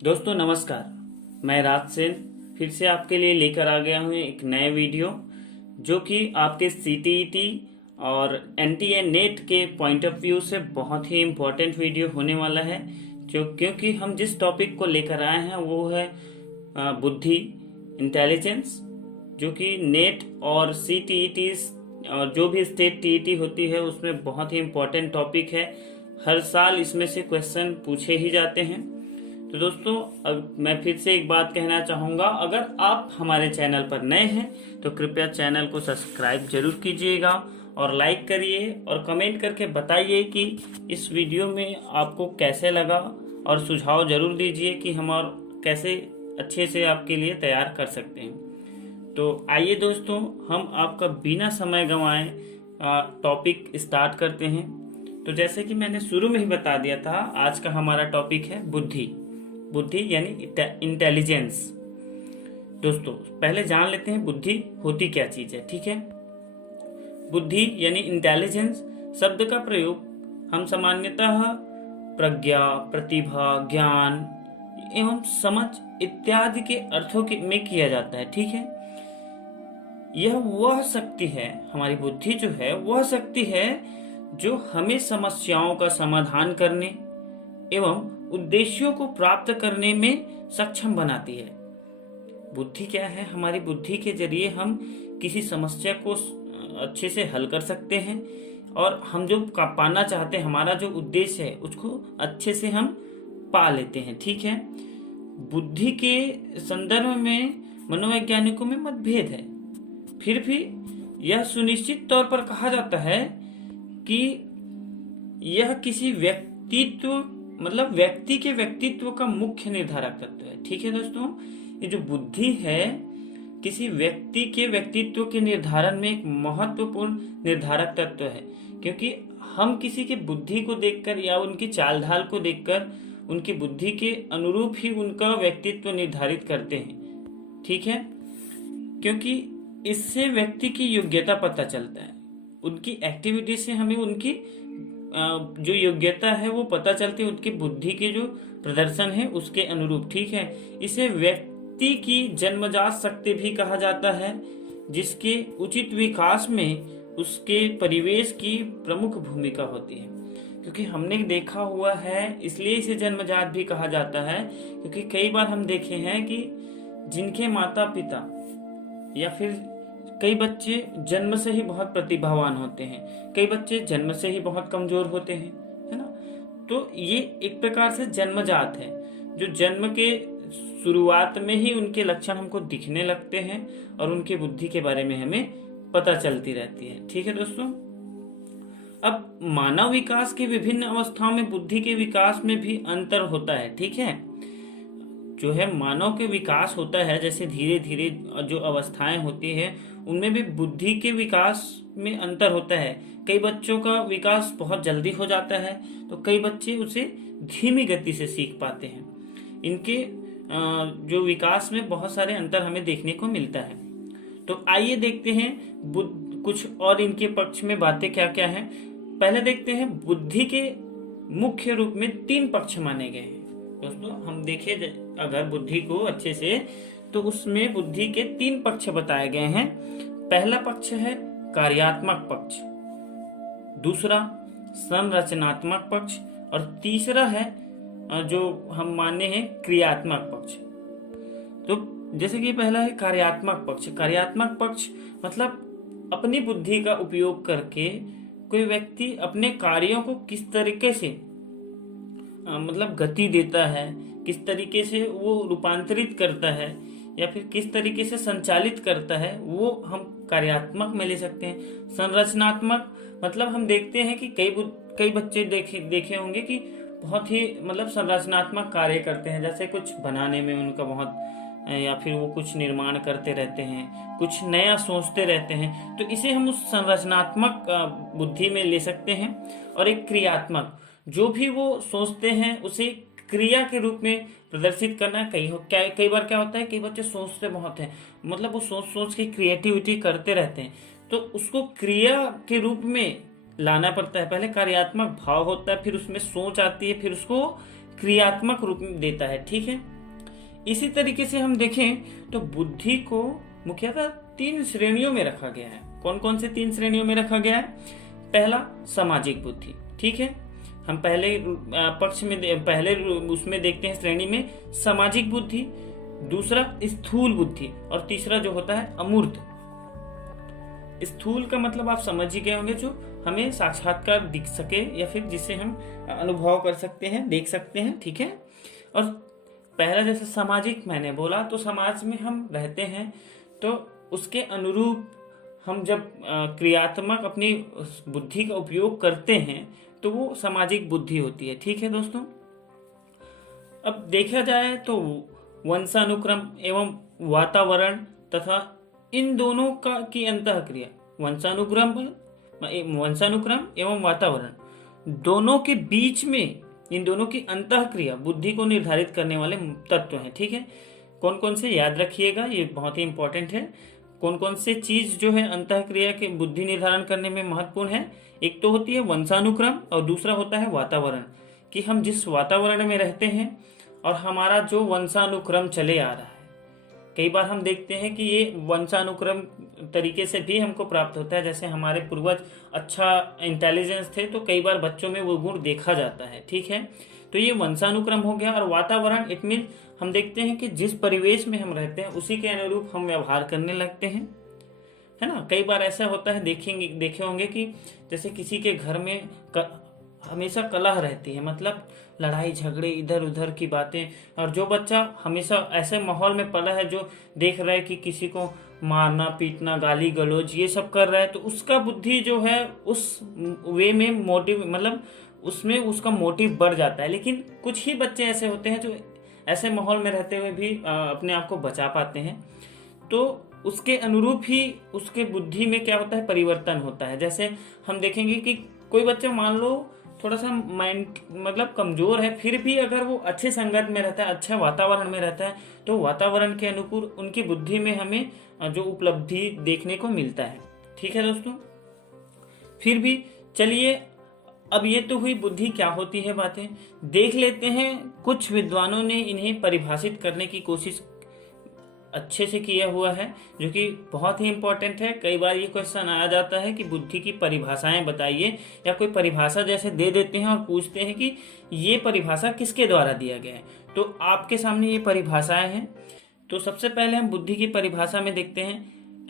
दोस्तों नमस्कार। मैं राज सेन फिर से आपके लिए लेकर आ गया हूँ एक नए वीडियो जो कि आपके सीटीईटी और एनटीए नेट के पॉइंट ऑफ व्यू से बहुत ही इम्पोर्टेंट वीडियो होने वाला है। जो क्योंकि हम जिस टॉपिक को लेकर आए हैं वो है बुद्धि, इंटेलिजेंस, जो कि नेट और सीटीईटी और जो भी स्टेट टीईटी होती है उसमें बहुत ही इम्पोर्टेंट टॉपिक है। हर साल इसमें से क्वेश्चन पूछे ही जाते हैं। तो दोस्तों अब मैं फिर से एक बात कहना चाहूँगा, अगर आप हमारे चैनल पर नए हैं तो कृपया चैनल को सब्सक्राइब जरूर कीजिएगा और लाइक करिए और कमेंट करके बताइए कि इस वीडियो में आपको कैसे लगा और सुझाव जरूर दीजिए कि हम और कैसे अच्छे से आपके लिए तैयार कर सकते हैं। तो आइए दोस्तों, हम आपका बिना समय गंवाए टॉपिक स्टार्ट करते हैं। तो जैसे कि मैंने शुरू में ही बता दिया था, आज का हमारा टॉपिक है बुद्धि यानी इंटेलिजेंस। दोस्तों पहले जान लेते हैं बुद्धि होती क्या चीज है। ठीक है, बुद्धि यानी इंटेलिजेंस शब्द का प्रयोग हम सामान्यतः प्रज्ञा, प्रतिभा, ज्ञान एवं समझ इत्यादि के अर्थों में किया जाता है। ठीक है, यह वह शक्ति है, हमारी बुद्धि जो है वह शक्ति है जो हमें समस्याओं का समाधान करने एवं उद्देश्यों को प्राप्त करने में सक्षम बनाती है। बुद्धि क्या है? हमारी बुद्धि के जरिए हम किसी समस्या को अच्छे से हल कर सकते हैं और हम जो पाना चाहते हैं, हमारा जो उद्देश्य है उसको अच्छे से हम पा लेते हैं। ठीक है, बुद्धि के संदर्भ में मनोवैज्ञानिकों में मतभेद है, फिर भी यह सुनिश्चित तौर पर कहा जाता है कि यह किसी व्यक्ति के व्यक्तित्व का मुख्य निर्धारक तत्व है। ठीक है दोस्तों, ये जो बुद्धि है किसी व्यक्ति के व्यक्तित्व के निर्धारण में एक महत्वपूर्ण निर्धारक तत्व है, क्योंकि हम किसी के बुद्धि को देखकर या उनकी चाल ढाल को देखकर उनकी बुद्धि के अनुरूप ही उनका व्यक्तित्व निर्धारित करते हैं। ठीक है, क्योंकि इससे व्यक्ति की योग्यता पता चलता है, उनकी एक्टिविटी से हमें उनकी जो योग्यता है वो पता चलती है, उनकी बुद्धि के जो प्रदर्शन है उसके अनुरूप। ठीक है, इसे व्यक्ति की जन्मजात शक्ति भी कहा जाता है, जिसके उचित विकास में उसके परिवेश की प्रमुख भूमिका होती है। क्योंकि हमने देखा हुआ है, इसलिए इसे जन्मजात भी कहा जाता है, क्योंकि कई बार हम देखे हैं कि जिनके माता पिता या फिर कई बच्चे जन्म से ही बहुत प्रतिभावान होते हैं, कई बच्चे जन्म से ही बहुत कमजोर होते हैं, है ना। तो ये एक प्रकार से जन्मजात है, जो जन्म के शुरुआत में ही उनके लक्षण हमको दिखने लगते हैं और उनकी बुद्धि के बारे में हमें पता चलती रहती है। ठीक है दोस्तों, अब मानव विकास की विभिन्न अवस्थाओं में बुद्धि के विकास में भी अंतर होता है। ठीक है, जो है मानव के विकास होता है, जैसे धीरे धीरे जो अवस्थाएं होती है उनमें भी बुद्धि के विकास में अंतर होता है। कई बच्चों का विकास बहुत जल्दी हो जाता है तो कई बच्चे उसे धीमी गति से सीख पाते हैं। इनके जो विकास में बहुत सारे अंतर हमें देखने को मिलता है। तो आइए देखते हैं कुछ और इनके पक्ष में बातें क्या क्या हैं। पहले देखते हैं बुद्धि के मुख्य रूप में 3 पक्ष माने गए हैं। दोस्तों हम देखें अगर बुद्धि को अच्छे से, तो उसमें बुद्धि के 3 पक्ष बताए गए हैं। पहला पक्ष है कार्यात्मक पक्ष, दूसरा संरचनात्मक पक्ष और तीसरा है जो हम माने हैं क्रियात्मक पक्ष। तो जैसे कि पहला है कार्यात्मक पक्ष। कार्यात्मक पक्ष मतलब अपनी बुद्धि का उपयोग करके कोई व्यक्ति अपने कार्यों को किस तरीके से मतलब गति देता है, किस तरीके से वो रूपांतरित करता है या फिर किस तरीके से संचालित करता है, वो हम कार्यात्मक में ले सकते हैं। संरचनात्मक मतलब हम देखते हैं कि कई बच्चे देखे होंगे कि बहुत ही मतलब संरचनात्मक कार्य करते हैं, जैसे कुछ बनाने में उनका बहुत, या फिर वो कुछ निर्माण करते रहते हैं, कुछ नया सोचते रहते हैं, तो इसे हम उस संरचनात्मक बुद्धि में ले सकते हैं। और एक क्रियात्मक, जो भी वो सोचते हैं उसे क्रिया के रूप में प्रदर्शित करना। कई बार क्या होता है, कई बच्चे सोचते बहुत हैं, मतलब वो सोच के क्रिएटिविटी करते रहते हैं, तो उसको क्रिया के रूप में लाना पड़ता है। पहले कार्यात्मक भाव होता है, फिर उसमें सोच आती है, फिर उसको क्रियात्मक रूप में देता है। ठीक है, इसी तरीके से हम देखें तो बुद्धि को मुख्यतः 3 श्रेणियों में रखा गया है। कौन कौन से 3 श्रेणियों में रखा गया है? पहला सामाजिक बुद्धि। ठीक है, हम पहले पक्ष में पहले उसमें देखते हैं श्रेणी में सामाजिक बुद्धि, दूसरा स्थूल बुद्धि और तीसरा जो होता है अमूर्त। स्थूल का मतलब आप समझ ही गए होंगे, जो हमें साक्षात्कार दिख सके या फिर जिसे हम अनुभव कर सकते हैं, देख सकते हैं। ठीक है, और पहला जैसे सामाजिक मैंने बोला, तो समाज में हम रहते हैं तो उसके अनुरूप हम जब क्रियात्मक अपनी बुद्धि का उपयोग करते हैं तो वो सामाजिक बुद्धि होती है। ठीक है दोस्तों, अब देखा जाए तो वंशानुक्रम एवं वातावरण तथा इन दोनों का की अंतःक्रिया, वंशानुक्रम एवं वातावरण दोनों के बीच में इन दोनों की अंतःक्रिया बुद्धि को निर्धारित करने वाले तत्व हैं। ठीक है, कौन कौन से याद रखिएगा, ये बहुत ही इंपॉर्टेंट है। कौन कौन से चीज जो है अंतःक्रिया के बुद्धि निर्धारण करने में महत्वपूर्ण है? एक तो होती है वंशानुक्रम और दूसरा होता है वातावरण, कि हम जिस वातावरण में रहते हैं और हमारा जो वंशानुक्रम चले आ रहा है। कई बार हम देखते हैं कि ये वंशानुक्रम तरीके से भी हमको प्राप्त होता है, जैसे हमारे पूर्वज अच्छा इंटेलिजेंस थे तो कई बार बच्चों में वो गुण देखा जाता है। ठीक है, तो ये वंशानुक्रम हो गया। और वातावरण इट मीन हम देखते हैं कि जिस परिवेश में हम रहते हैं उसी के अनुरूप हम व्यवहार करने लगते हैं, है ना। कई बार ऐसा होता है, देखे होंगे कि जैसे किसी के घर में हमेशा कलह रहती है, मतलब लड़ाई झगड़े इधर उधर की बातें, और जो बच्चा हमेशा ऐसे माहौल में पला है जो देख रहा है कि किसी को मारना पीटना गाली गलौज ये सब कर रहा है, तो उसका बुद्धि जो है उस वे में मोटिव, मतलब उसमें उसका मोटिव बढ़ जाता है। लेकिन कुछ ही बच्चे ऐसे होते हैं जो ऐसे माहौल में रहते हुए भी अपने आप को बचा पाते हैं, तो उसके अनुरूप ही उसके बुद्धि में क्या होता है, परिवर्तन होता है। जैसे हम देखेंगे कि कोई बच्चा मान लो थोड़ा सा माइंड मतलब कमजोर है, फिर भी अगर वो अच्छे संगत में रहता है, अच्छा वातावरण में रहता है, तो वातावरण के अनुकूल उनकी बुद्धि में हमें जो उपलब्धि देखने को मिलता है। ठीक है दोस्तों, फिर भी चलिए, अब ये तो हुई बुद्धि क्या होती है बातें, देख लेते हैं। कुछ विद्वानों ने इन्हें परिभाषित करने की कोशिश अच्छे से किया हुआ है, जो कि बहुत ही इंपॉर्टेंट है। कई बार ये क्वेश्चन आया जाता है कि बुद्धि की परिभाषाएं बताइए, या कोई परिभाषा जैसे दे देते हैं और पूछते हैं कि ये परिभाषा किसके द्वारा दिया गया है। तो आपके सामने ये परिभाषाएं हैं। तो सबसे पहले हम बुद्धि की परिभाषा में देखते हैं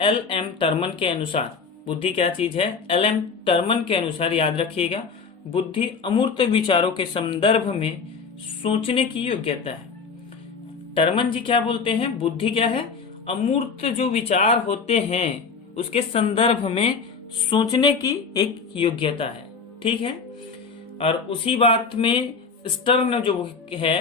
L.M. टर्मन के अनुसार बुद्धि क्या चीज है। L.M. टर्मन के अनुसार याद रखिएगा, बुद्धि अमूर्त विचारों के संदर्भ में सोचने की योग्यता है। टर्मन जी क्या बोलते हैं, बुद्धि क्या है, अमूर्त जो विचार होते हैं उसके संदर्भ में सोचने की एक योग्यता है। ठीक है, और उसी बात में स्टर्न जो है,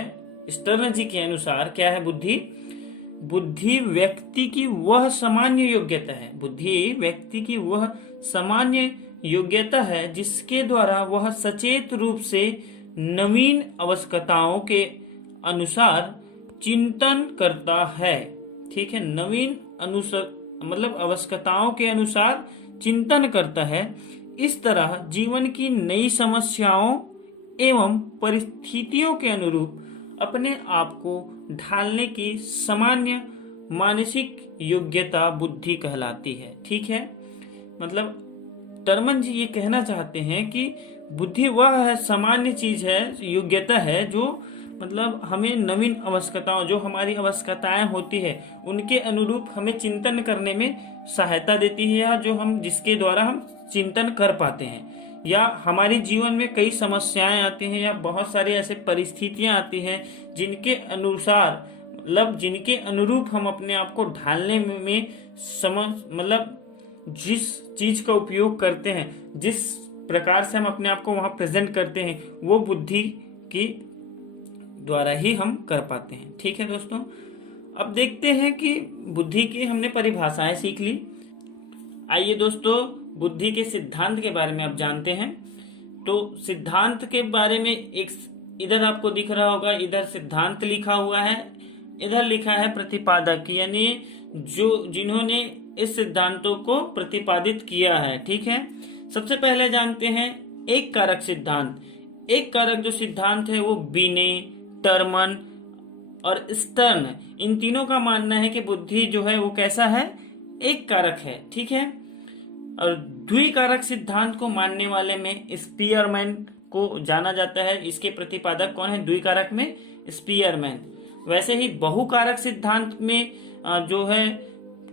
स्टर्न जी के अनुसार क्या है बुद्धि व्यक्ति की वह सामान्य योग्यता है। बुद्धि व्यक्ति की वह सामान्य योग्यता है जिसके द्वारा वह सचेत रूप से नवीन आवश्यकताओं के अनुसार चिंतन करता है। ठीक है, नवीन मतलब आवश्यकताओं के अनुसार चिंतन करता है। इस तरह जीवन की नई समस्याओं एवं परिस्थितियों के अनुरूप अपने आप को ढालने की सामान्य मानसिक योग्यता बुद्धि कहलाती है। ठीक है, मतलब टर्मन जी ये कहना चाहते हैं कि बुद्धि वह है सामान्य चीज है, योग्यता है, जो मतलब हमें नवीन आवश्यकताओं, जो हमारी आवश्यकताएं होती है उनके अनुरूप हमें चिंतन करने में सहायता देती है, या जो हम जिसके द्वारा हम चिंतन कर पाते हैं। या हमारे जीवन में कई समस्याएं आती हैं या बहुत सारी ऐसे परिस्थितियां आती हैं जिनके अनुसार मतलब जिनके अनुरूप हम अपने आप को ढालने में मतलब जिस चीज का उपयोग करते हैं, जिस प्रकार से हम अपने आप को वहां प्रेजेंट करते हैं, वो बुद्धि की द्वारा ही हम कर पाते हैं। ठीक है दोस्तों, अब देखते हैं कि बुद्धि की हमने परिभाषाएं सीख ली। आइए दोस्तों, बुद्धि के सिद्धांत के बारे में आप जानते हैं। तो सिद्धांत के बारे में एक इधर आपको दिख रहा होगा, इधर सिद्धांत लिखा हुआ है, इधर लिखा है प्रतिपादक, यानी जो जिन्होंने इस सिद्धांतों को प्रतिपादित किया है। ठीक है, सबसे पहले जानते हैं एक कारक सिद्धांत। एक कारक जो सिद्धांत है वो बीने, टर्मन और स्टर्न, इन तीनों का मानना है कि बुद्धि जो है वो कैसा है, एक कारक है। ठीक है। और द्विकारक सिद्धांत को मानने वाले में स्पीयरमैन को जाना जाता है। इसके प्रतिपादक कौन है? द्विकारक में स्पीयरमैन। वैसे ही बहुकारक सिद्धांत में जो है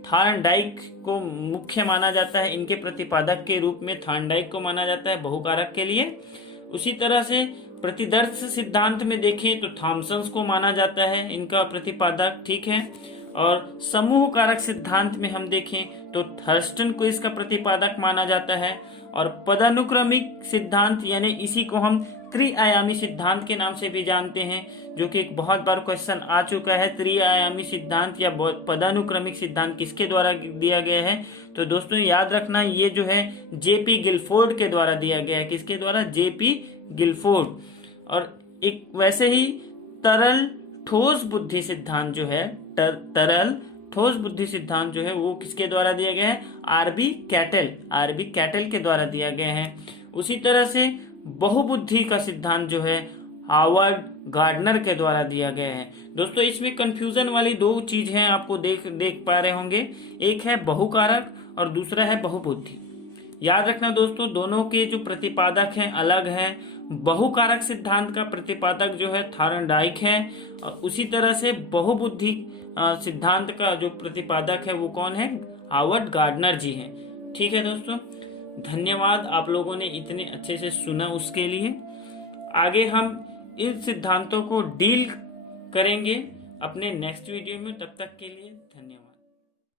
थॉर्नडाइक को मुख्य माना जाता है। इनके प्रतिपादक के रूप में थॉर्नडाइक को माना जाता है बहुकारक के लिए। उसी तरह से प्रतिदर्श सिद्धांत में देखें तो थॉमसन को माना जाता है इनका प्रतिपादक। ठीक है। और समूह कारक सिद्धांत में हम देखें तो थर्स्टन को इसका प्रतिपादक माना जाता है। और पदानुक्रमिक सिद्धांत यानी इसी को हम त्रिआयामी सिद्धांत के नाम से भी जानते हैं, जो कि एक बहुत बार क्वेश्चन आ चुका है। त्रिआयामी सिद्धांत या पदानुक्रमिक सिद्धांत किसके द्वारा दिया गया है? तो दोस्तों याद रखना, ये जो है जेपी गिलफोर्ड के द्वारा दिया गया है। किसके द्वारा? J P Guilford. और एक वैसे ही तरल ठोस बुद्धि सिद्धांत जो है, तरल ठोस बुद्धि सिद्धांत जो है वो किसके द्वारा दिया गया है? आरबी कैटल के द्वारा दिया गया है। उसी तरह से बहुबुद्धि का सिद्धांत जो है हावर्ड गार्डनर के द्वारा दिया गया है। दोस्तों इसमें कंफ्यूजन वाली दो चीज हैं, आपको देख पा रहे होंगे। एक है बहुकारक और दूसरा है बहुबुद्धि। याद रखना दोस्तों, दोनों के जो प्रतिपादक हैं अलग हैं। बहुकारक सिद्धांत का प्रतिपादक जो है थॉर्नडाइक है और उसी तरह से बहुबुद्धि सिद्धांत का जो प्रतिपादक है वो कौन है? हावर्ड गार्डनर जी हैं। ठीक है दोस्तों, धन्यवाद आप लोगों ने इतने अच्छे से सुना उसके लिए। आगे हम इन सिद्धांतों को डील करेंगे अपने नेक्स्ट वीडियो में। तब तक के लिए धन्यवाद।